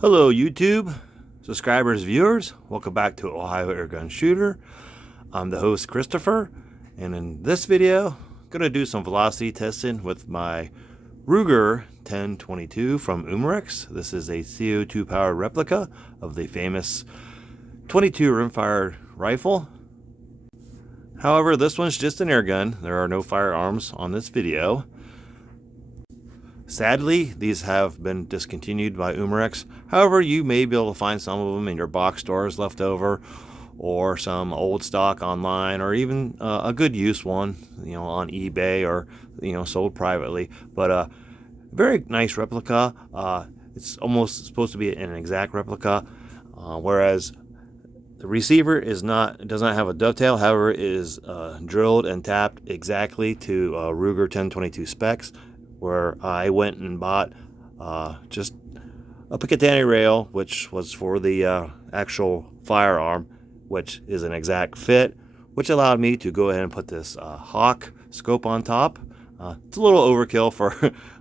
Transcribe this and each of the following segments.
Hello YouTube, subscribers, viewers. Welcome back to Ohio Airgun Shooter. I'm the host Christopher, and in this video, I'm going to do some velocity testing with my Ruger 1022 from Umarex. This is a CO2 powered replica of the famous 22 rimfire rifle. However, this one's just an airgun. There are no firearms on this video. Sadly, these have been discontinued by Umarex. However, you may be able to find some of them in your box stores left over, or some old stock online, or even a good used one, on eBay, or sold privately. But very nice replica. It's almost supposed to be an exact replica, whereas the receiver does not have a dovetail. However, it is drilled and tapped exactly to Ruger 1022 specs, where I went and bought just a Picatinny rail, which was for the actual firearm, which is an exact fit, which allowed me to go ahead and put this Hawk scope on top. It's a little overkill for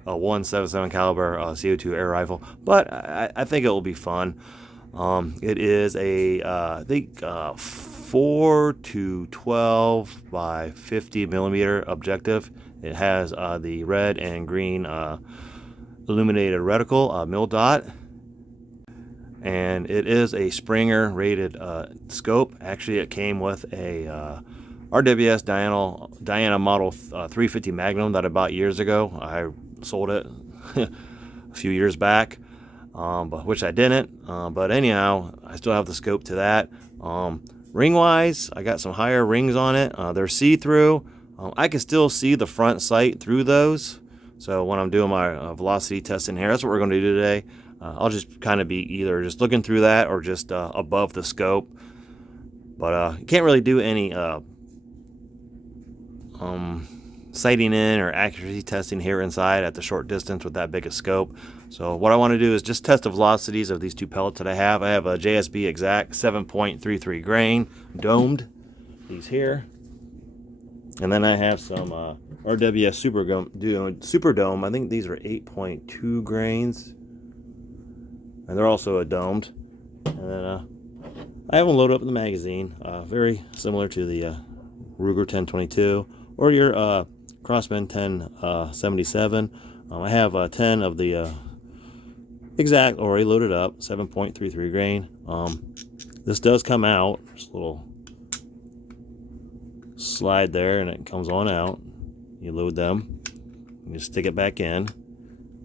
a .177 caliber CO2 air rifle, but I think it will be fun. It is a I think 4 to 12 by 50 millimeter objective. It has the red and green illuminated reticle mil dot, and it is a Springer rated scope. Actually, it came with a RWS Diana model 350 Magnum that I bought years ago. I sold it a few years back, but which I didn't. But anyhow, I still have the scope to that. Ring wise, I got some higher rings on it. They're see-through. I can still see the front sight through those. So when I'm doing my velocity testing here, that's what we're going to do today. I'll just kind of be either just looking through that or just above the scope. But you can't really do any sighting in or accuracy testing here inside at the short distance with that big a scope. So what I want to do is just test the velocities of these two pellets that I have. I have a JSB Exact 7.33 grain domed, these here. And then I have some RWS Superdome. I think these are 8.2 grains. And they're also a domed. And then I have them loaded up in the magazine. Very similar to the Ruger 1022 or your Crossman 1077. I have 10 of the Exact already loaded up, 7.33 grain. This does come out. Just a little slide there, and it comes on out. You load them, you just stick it back in,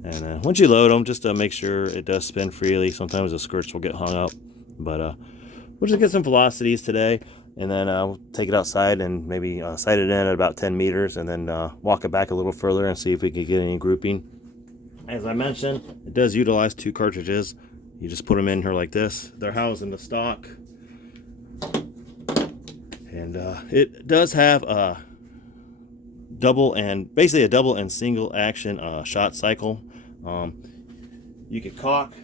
and once you load them, just to make sure it does spin freely. Sometimes the skirts will get hung up, but we'll just get some velocities today, and then we'll take it outside and maybe sight it in at about 10 meters, and then walk it back a little further and see if we can get any grouping. As I mentioned, it does utilize 2 cartridges. You just put them in here like this. They're housed in the stock. And it does have a double and single action shot cycle. You could cock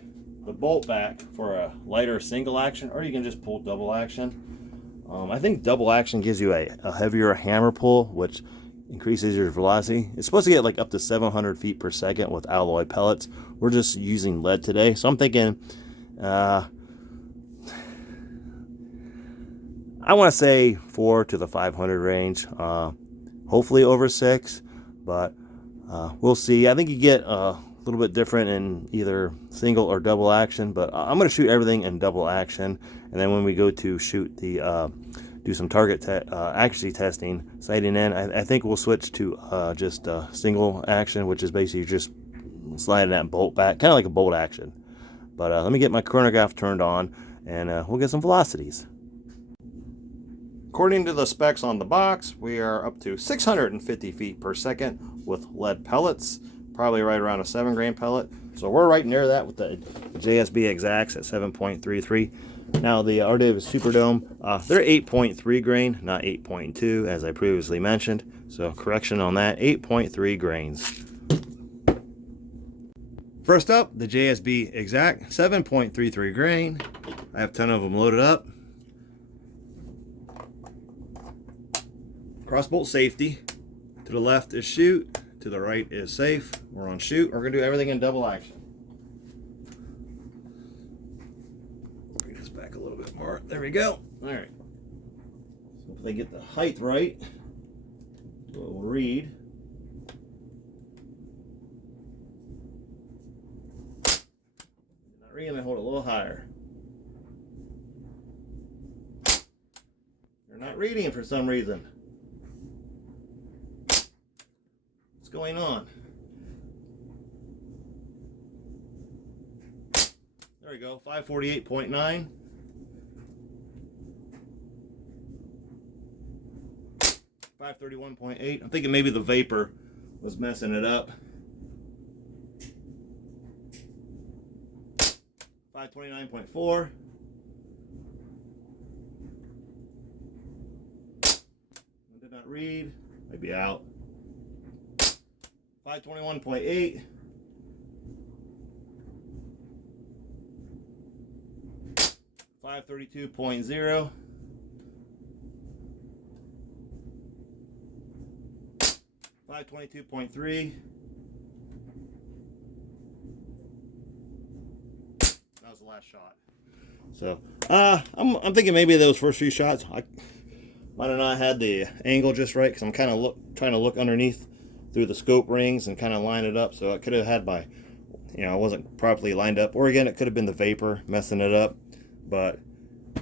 the bolt back for a lighter single action, or you can just pull double action. I think double action gives you a heavier hammer pull, which increases your velocity. It's supposed to get like up to 700 feet per second with alloy pellets. We're just using lead today, so I'm thinking I want to say 4 to the 500 range, hopefully over 6, but we'll see. I think you get a little bit different in either single or double action, but I'm going to shoot everything in double action, and then when we go to shoot the do some target accuracy testing, sighting in, I think we'll switch to just single action, which is basically just sliding that bolt back, kind of like a bolt action. But let me get my chronograph turned on, and we'll get some velocities. According to the specs on the box, we are up to 650 feet per second with lead pellets, probably right around a 7 grain pellet. So we're right near that with the JSB Exacts at 7.33. Now the RWS Superdome, they're 8.3 grain, not 8.2 as I previously mentioned. So correction on that, 8.3 grains. First up, the JSB Exact, 7.33 grain. I have 10 of them loaded up. Crossbolt safety. To the left is shoot, to the right is safe. We're on shoot. We're going to do everything in double action. start. There we go. All right. So if they get the height right, we'll read. Not reading, I hold it a little higher. They're not reading for some reason. What's going on? There we go, 548.9. 531.8. I'm thinking maybe the vapor was messing it up. 529.4. Did not read. Might be out. 521.8. 532.0. 522.3. That was the last shot. So I'm thinking maybe those first few shots I might have not had the angle just right, because I'm kind of trying to look underneath through the scope rings and kind of line it up. So it could have had my, you know, I wasn't properly lined up, or again it could have been the vapor messing it up. But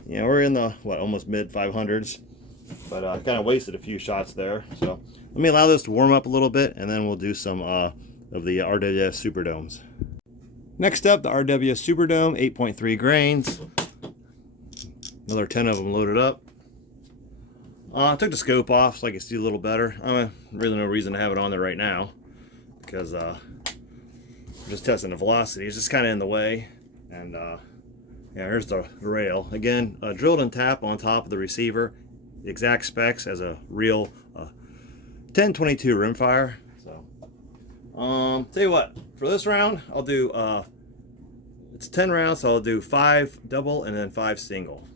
you know, we're in the almost mid 500s, but I kind of wasted a few shots there. So let me allow this to warm up a little bit, and then we'll do some of the RWS Superdomes. Next up, the RWS Superdome, 8.3 grains. Another 10 of them loaded up. I took the scope off so I could see a little better. Really no reason to have it on there right now, because I'm just testing the velocity. It's just kind of in the way. And yeah, here's the rail. Again, drilled and tap on top of the receiver. The exact specs as a real 1022 rimfire. So, tell you what, for this round, I'll do, it's 10 rounds, so I'll do 5 double and then 5 single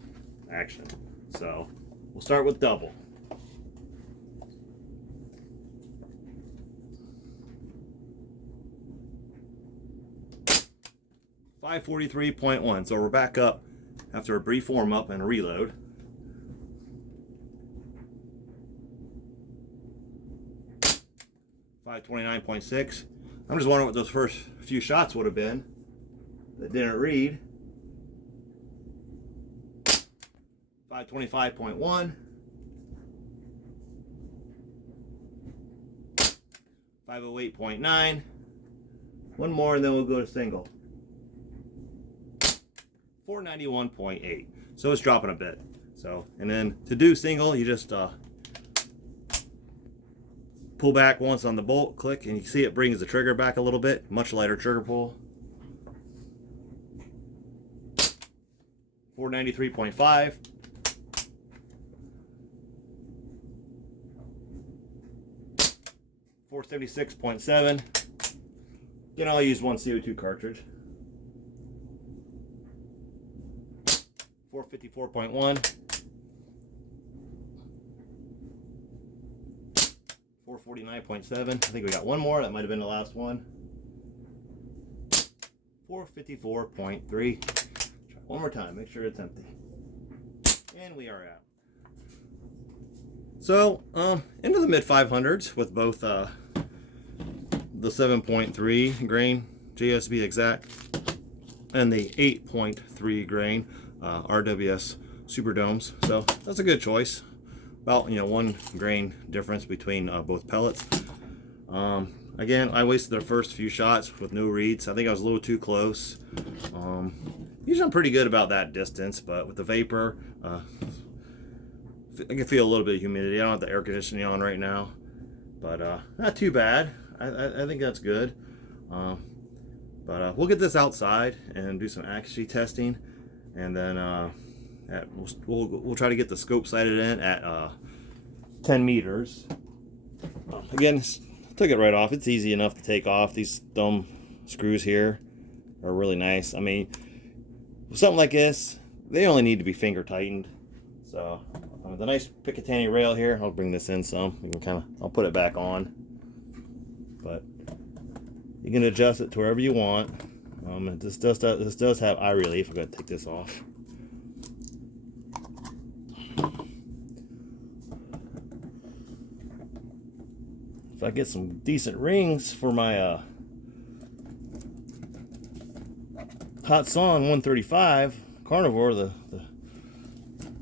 action. So, we'll start with double. .1. So we're back up after a brief warm up and a reload. .529.6. I'm just wondering what those first few shots would have been that didn't read. 525.1. 508.9. One more and then we'll go to single. 491.8. So it's dropping a bit. So, and then to do single, you just pull back once on the bolt, click, and you see it brings the trigger back a little bit. Much lighter trigger pull. 493.5. 476.7. Again, I'll use one CO2 cartridge. 454.1. 449.7. I think we got one more. That might have been the last one. 454.3. Try one more time. Make sure it's empty. And we are out. So, into the mid 500s with both the 7.3 grain JSB Exact and the 8.3 grain RWS Superdomes. So that's a good choice. About 1 grain difference between both pellets. Again, I wasted the first few shots with no reads. I think I was a little too close. Usually I'm pretty good about that distance, but with the vapor, I can feel a little bit of humidity. I don't have the air conditioning on right now, but not too bad. I think that's good. But we'll get this outside and do some accuracy testing, and then we'll try to get the scope sighted in at 10 meters. Again, took it right off. It's easy enough to take off. These thumb screws here are really nice. I mean, with something like this, they only need to be finger tightened. So the nice Picatinny rail here, I'll bring this in some. You can I'll put it back on, but you can adjust it to wherever you want. This does have eye relief. I'm going to take this off. if I get some decent rings for my Hot Sawn 135 Carnivore, the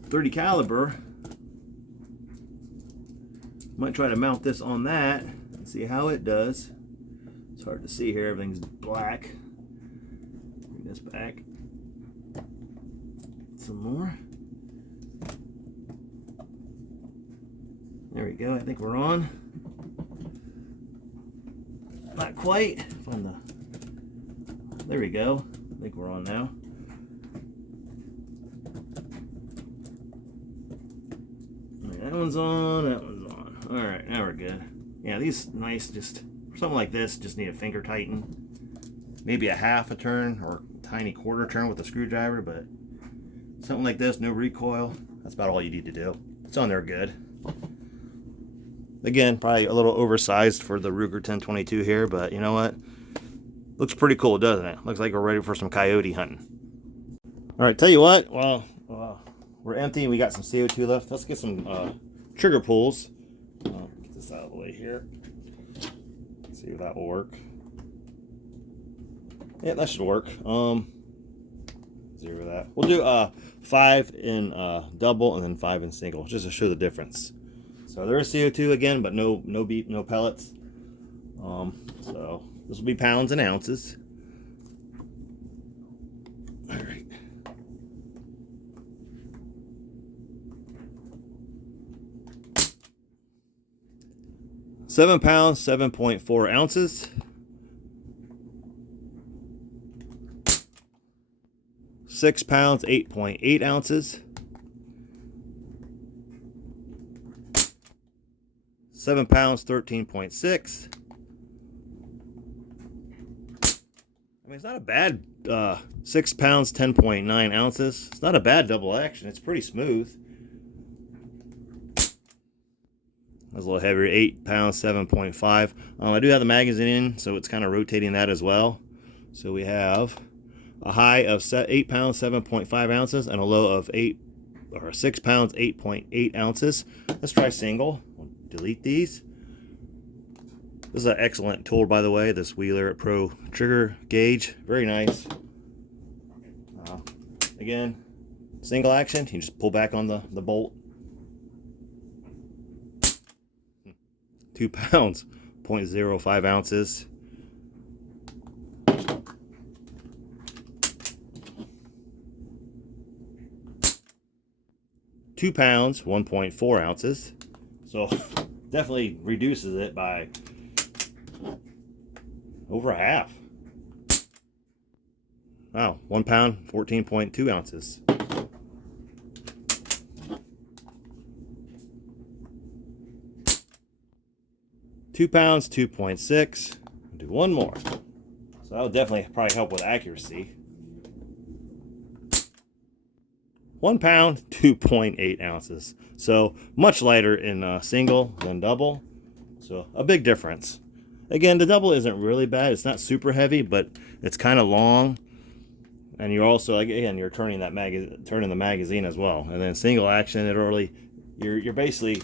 30 caliber. Might try to mount this on that and see how it does. It's hard to see here, everything's black. Bring this back. Some more. There we go, I think we're on. Not quite. There we go. I think we're on now. That one's on, that one's on. Alright, now we're good. Yeah, these nice, just something like this, just need a finger tighten. Maybe a half a turn or a tiny quarter turn with a screwdriver, but something like this, no recoil. That's about all you need to do. It's on there good. Again, probably a little oversized for the Ruger 1022 here, but you know what? Looks pretty cool, doesn't it? Looks like we're ready for some coyote hunting. Alright, tell you what, well, we're empty and we got some CO2 left. Let's get some trigger pulls. Get this out of the way here. See if that will work. Yeah, that should work. Zero that. We'll do 5 in double and then 5 in single, just to show the difference. So there is CO2 again, but no beep, no pellets. So this will be pounds and ounces. All right. £7, 7.4 ounces. 6 pounds, 8.8 ounces. 7 pounds, 13.6. I mean, it's not a bad 6 pounds, 10.9 ounces. It's not a bad double action. It's pretty smooth. That's a little heavier, 8 pounds, 7.5. I do have the magazine in, so it's kind of rotating that as well. So we have a high of 8 pounds, 7.5 ounces, and a low of 6 pounds, 8.8 ounces. Let's try single. We'll delete these. This is an excellent tool, by the way, this Wheeler Pro trigger gauge. Very nice. Again, single action, you just pull back on the bolt. 2 pounds, 0.05 ounces. 2 pounds, 1.4 ounces. So definitely reduces it by over a half. Wow, 1 pound, 14.2 ounces. £2, 2.6. Do one more. So that would definitely probably help with accuracy. 1 pound, 2.8 ounces. So much lighter in single than double. So a big difference. Again, the double isn't really bad. It's not super heavy, but it's kind of long. And you're also, again, you're turning the magazine as well. And then single action, you're basically,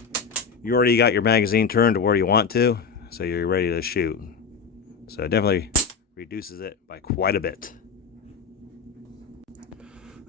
you already got your magazine turned to where you want to, so you're ready to shoot. So it definitely reduces it by quite a bit.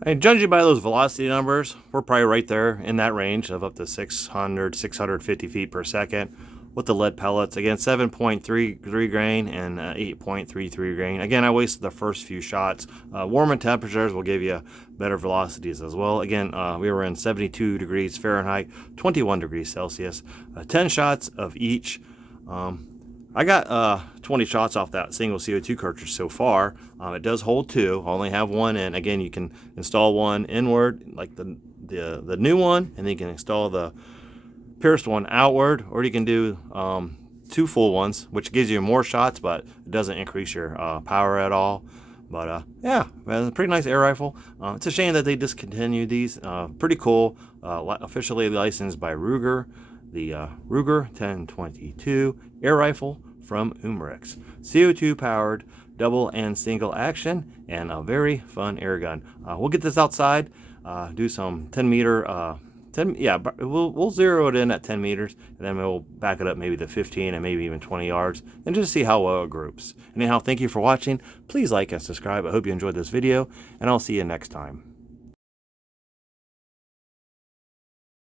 And judging by those velocity numbers, we're probably right there in that range of up to 600, 650 feet per second with the lead pellets. Again, 7.33 grain and 8.33 grain. Again, I wasted the first few shots. Warmer temperatures will give you better velocities as well. Again, we were in 72 degrees Fahrenheit, 21 degrees Celsius, 10 shots of each. I got 20 shots off that single CO2 cartridge so far. It does hold 2. I only have 1 in. Again, you can install one inward, like the new one, and then you can install the pierced one outward, or you can do 2 full ones, which gives you more shots, but it doesn't increase your power at all. But yeah, it's a pretty nice air rifle. It's a shame that they discontinued these. Pretty cool. Officially licensed by Ruger. The Ruger 1022 air rifle from Umarex. CO2 powered, double and single action, and a very fun air gun. We'll get this outside, do some 10 meter Yeah, we'll zero it in at 10 meters, and then we'll back it up maybe to 15 and maybe even 20 yards, and just see how well it groups. Anyhow, thank you for watching. Please like and subscribe. I hope you enjoyed this video, and I'll see you next time.